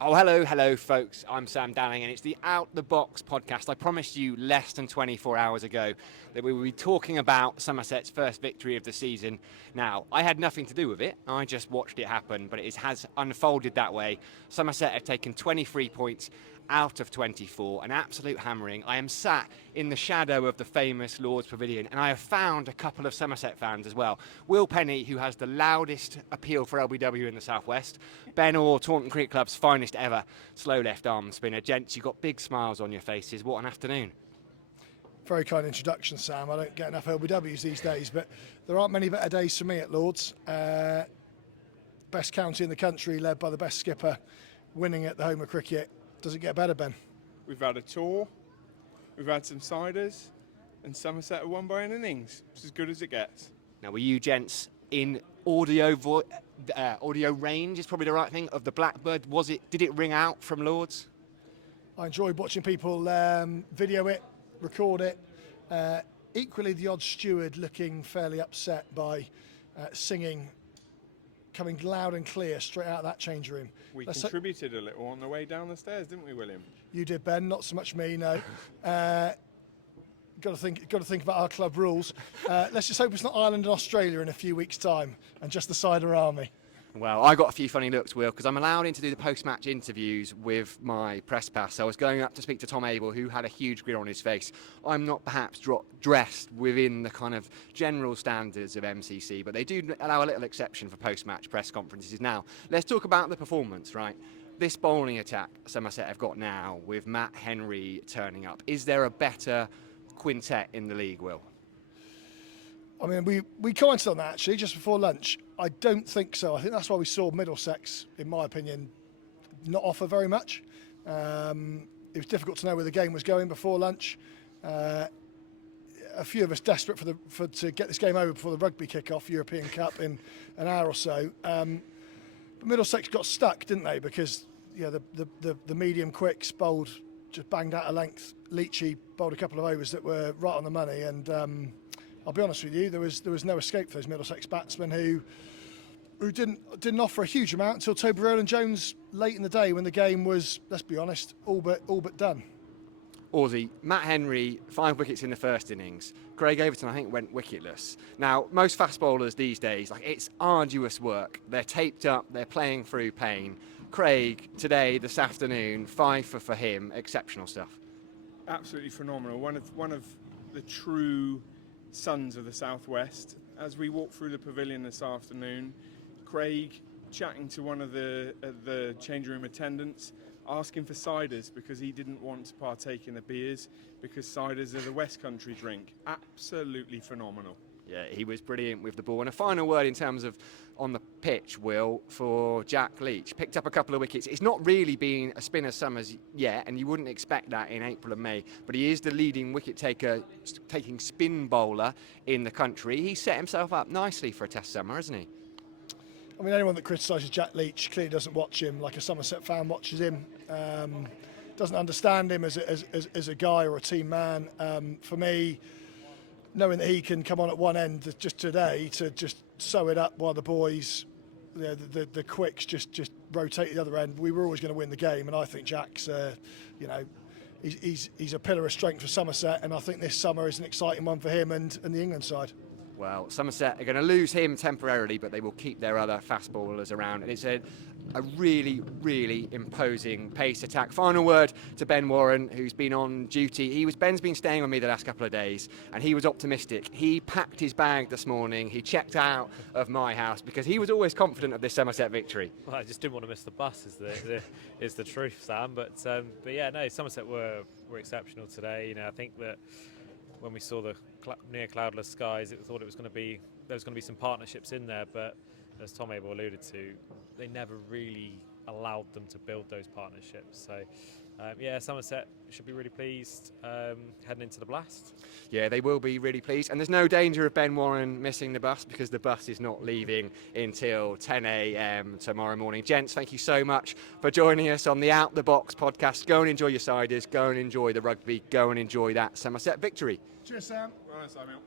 Oh, hello, folks. I'm Sam Dowling, and it's the Out the Box podcast. I promised you less than 24 hours ago that we would be talking about Somerset's first victory of the season. Now, I had nothing to do with it. I just watched it happen, but it has unfolded that way. Somerset have taken 23 points out of 24, an absolute hammering. I am sat in the shadow of the famous Lord's Pavilion, and I have found a couple of Somerset fans as well. Will Penny, who has the loudest appeal for LBW in the southwest. Ben Orr, Taunton Cricket Club's finest ever slow left arm spinner. Gents, you've got big smiles on your faces. What an afternoon. Very kind introduction, Sam. I don't get enough LBWs these days, but there aren't many better days for me at Lord's. Best county in the country, led by the best skipper, winning at the home of cricket. Does it get better, Ben? We've had a tour, we've had some ciders, and Somerset have won by an innings. It's as good as it gets. Now, were you gents in audio range, is probably the right thing, of the Blackbird? Did it ring out from Lords? I enjoyed watching people video it, record it. Equally, the odd steward looking fairly upset by singing, coming loud and clear straight out of that change room. We contributed a little on the way down the stairs, didn't we, William? You did, Ben. Not so much me, no. Got to think about our club rules. Let's just hope it's not Ireland and Australia in a few weeks' time, and just the cider army. Well, I got a few funny looks, Will, because I'm allowed in to do the post-match interviews with my press pass. So I was going up to speak to Tom Abel, who had a huge grin on his face. I'm not perhaps dressed within the kind of general standards of MCC, but they do allow a little exception for post-match press conferences. Now, let's talk about the performance, right? This bowling attack Somerset have got now, with Matt Henry turning up. Is there a better quintet in the league, Will? I mean, we commented on that actually just before lunch. I don't think so. I think that's why we saw Middlesex, in my opinion, not offer very much. It was difficult to know where the game was going before lunch. A few of us desperate to get this game over before the rugby kick-off, European Cup, in an hour or so. But Middlesex got stuck, didn't they? Because the medium quicks bowled, just banged out a length. Leachy bowled a couple of overs that were right on the money, and I'll be honest with you, there was no escape for those Middlesex batsmen who didn't offer a huge amount until Toby Rowland-Jones late in the day, when the game was, let's be honest, all but done. Aussie, Matt Henry, 5 wickets in the first innings. Craig Overton, I think, went wicketless. Now, most fast bowlers these days, it's arduous work. They're taped up, they're playing through pain. Craig, today, this afternoon, 5 for him, exceptional stuff. Absolutely phenomenal. One of the true sons of the Southwest. As we walked through the pavilion this afternoon, Craig chatting to one of the change room attendants, asking for ciders because he didn't want to partake in the beers because ciders are the West Country drink. Absolutely phenomenal. Yeah, he was brilliant with the ball. And a final word in terms of on the pitch, Will, for Jack Leach. Picked up a couple of wickets. It's not really been a spinner summers yet, and you wouldn't expect that in April and May, but he is the leading wicket-taking spin bowler in the country. He set himself up nicely for a test summer, hasn't he? I mean, anyone that criticises Jack Leach clearly doesn't watch him like a Somerset fan watches him. Doesn't understand him as a guy or a team man. For me, knowing that he can come on at one end just today to just sew it up while the boys, the quicks just rotate the other end, we were always going to win the game. And I think Jack's, he's a pillar of strength for Somerset, and I think this summer is an exciting one for him and the England side. Well, Somerset are going to lose him temporarily, but they will keep their other fast bowlers around. And it's a really, really imposing pace attack. Final word to Ben Warren, who's been on duty. Ben's been staying with me the last couple of days, and he was optimistic. He packed his bag this morning. He checked out of my house because he was always confident of this Somerset victory. Well, I just didn't want to miss the bus, is the truth, Sam. But yeah, no, Somerset were exceptional today. I think that when we saw the near cloudless skies, it thought there was going to be some partnerships in there, but as Tom Abel alluded to, they never really allowed them to build those partnerships. So Somerset should be really pleased heading into the blast. Yeah, they will be really pleased, and there's no danger of Ben Warren missing the bus because the bus is not leaving until 10 a.m. tomorrow morning. Gents, thank you so much for joining us on the Out the Box podcast. Go and enjoy your ciders, go and enjoy the rugby, go and enjoy that Somerset victory. Cheers, Sam. Well, Samuel.